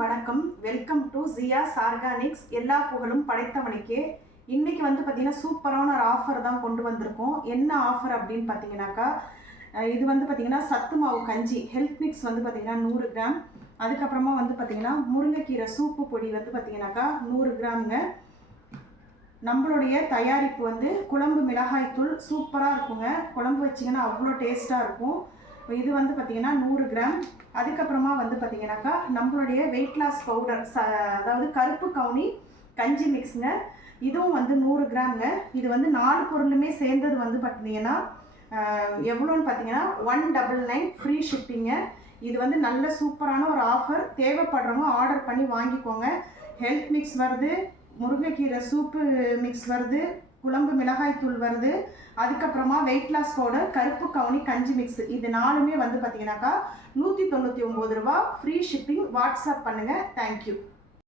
வணக்கம். Welcome to Jiya's organics. எல்லா புகழும் படைத்தவனுக்கே. இன்னைக்கு வந்து பார்த்தீங்கன்னா சூப்பரான ஒரு ஆஃபர் தான் கொண்டு வந்திருக்கோம். என்ன ஆஃபர் அப்படின்னு பார்த்தீங்கன்னாக்கா, இது வந்து பார்த்தீங்கன்னா சத்து மாவு கஞ்சி ஹெல்த் மிக்ஸ் வந்து பார்த்தீங்கன்னா 100 கிராம். அதுக்கப்புறமா வந்து பார்த்தீங்கன்னா முருங்கைக்கீரை சூப்பு பொடி வந்து பார்த்தீங்கன்னாக்கா 100 கிராமுங்க. நம்மளுடைய தயாரிப்பு வந்து குழம்பு மிளகாய் தூள் சூப்பராக இருக்குங்க. குழம்பு வச்சிங்கன்னா அவ்வளோ டேஸ்ட்டாக இருக்கும். இது வந்து பார்த்திங்கன்னா 100 கிராம். அதுக்கப்புறமா வந்து பார்த்திங்கனாக்கா நம்மளுடைய வெயிட் லாஸ் பவுடர், அதாவது கருப்பு கவுனி கஞ்சி மிக்ஸுங்க. இதுவும் வந்து 100 கிராம்ங்க. இது வந்து 4 பொருளுமே சேர்ந்தது வந்து பார்த்திங்கன்னா எவ்வளோன்னு பார்த்தீங்கன்னா 199 ஃப்ரீ ஷிப்பிங்க. இது வந்து நல்ல சூப்பரான ஒரு ஆஃபர். தேவைப்படுறவங்க ஆர்டர் பண்ணி வாங்கிக்கோங்க. ஹெல்த் மிக்ஸ் வருது, முருங்கைக்கீரை சூப்பு மிக்ஸ் வருது, குழம்பு மிளகாய் தூள் வருது, அதுக்கப்புறமா வெயிட் லாஸ் பவுடர், கருப்பு கவுனி கஞ்சி மிக்ஸ். இது 4மே வந்து பார்த்தீங்கன்னாக்கா 199 ரூபா. Free shipping. வாட்ஸ்அப் பண்ணுங்கள். தேங்க்யூ.